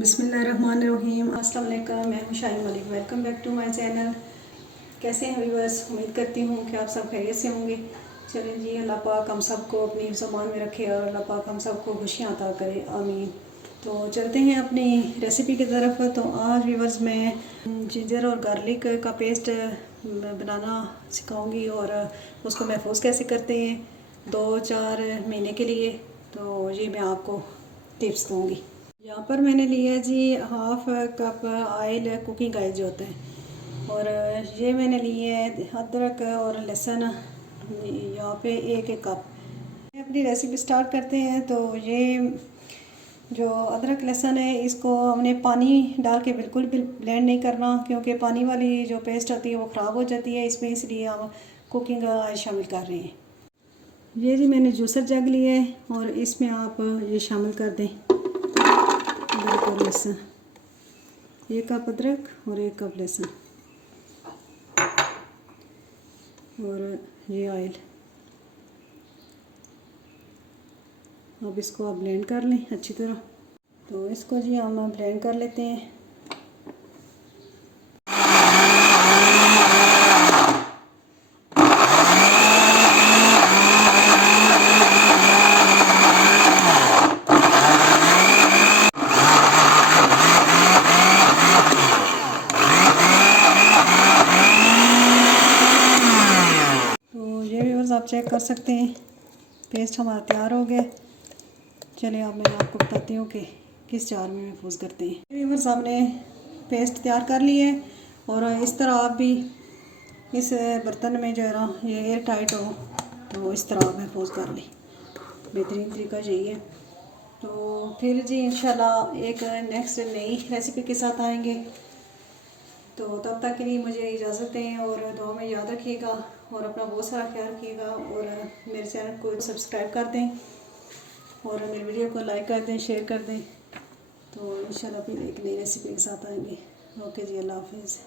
बिस्मिल्लाहिर्रहमानिर्रहीम। अस्सलाम वालेकुम। मैं हूं Shaheen Malik. Welcome back to my channel. कैसे हैं व्यूअर्स? उम्मीद करती हूँ कि आप सब खैरियत से होंगे। चलें जी, अल्लाह पाक हम सबको अपनी ज़मान में रखे और अल्लाह पाक हम सबको खुशियाँ अता करे, आमीन। तो चलते हैं अपनी रेसिपी की तरफ। तो आज व्यूअर्स मैं जिंजर और गार्लिक का पेस्ट बनाना सिखाऊंगी और उसको महफूज कैसे करते हैं 2-4 महीने के लिए। तो ये मैं आपको टिप्स दूँगी। यहाँ पर मैंने लिया है जी half cup oil, cooking oil जो होता है। और ये मैंने लिए है अदरक और लहसुन, यहाँ पे एक एक कप। अपनी रेसिपी स्टार्ट करते हैं। तो ये जो अदरक लहसुन है इसको हमने पानी डाल के बिल्कुल भी ब्लेंड नहीं करना, क्योंकि पानी वाली जो पेस्ट होती है वो ख़राब हो जाती है इसमें, इसलिए हम कुकिंग ऑयल शामिल कर रहे हैं। ये जी मैंने जूसर जग लिया है और इसमें आप ये शामिल कर दें अदरक और लहसुन, 1 कप अदरक और 1 कप लहसुन और ये ऑयल। अब इसको आप ब्लेंड कर लें अच्छी तरह। तो इसको जी हम ब्लेंड कर लेते हैं। तो ये व्यूअर्स आप चेक कर सकते हैं, पेस्ट हमारा तैयार हो गया। चलिए अब मैं आपको बताती हूँ कि किस जार में महफूज करते हैं। व्यूअर्स हमने पेस्ट तैयार कर ली है और इस तरह आप भी इस बर्तन में जो है ना ये एयर टाइट हो तो इस तरह आप महफूज कर लें। बेहतरीन तरीका यही है। तो फिर जी इंशाल्लाह एक नेक्स्ट नई रेसिपी के साथ आएंगे। तो तब तक के लिए मुझे इजाज़त दें और दुआ में याद रखिएगा और अपना बहुत सारा ख्याल रखिएगा और मेरे चैनल को सब्सक्राइब कर दें और मेरे वीडियो को लाइक कर दें, शेयर कर दें। तो इंशाल्लाह फिर एक नई रेसिपी के साथ आएंगे। ओके जी, अल्लाह हाफिज़।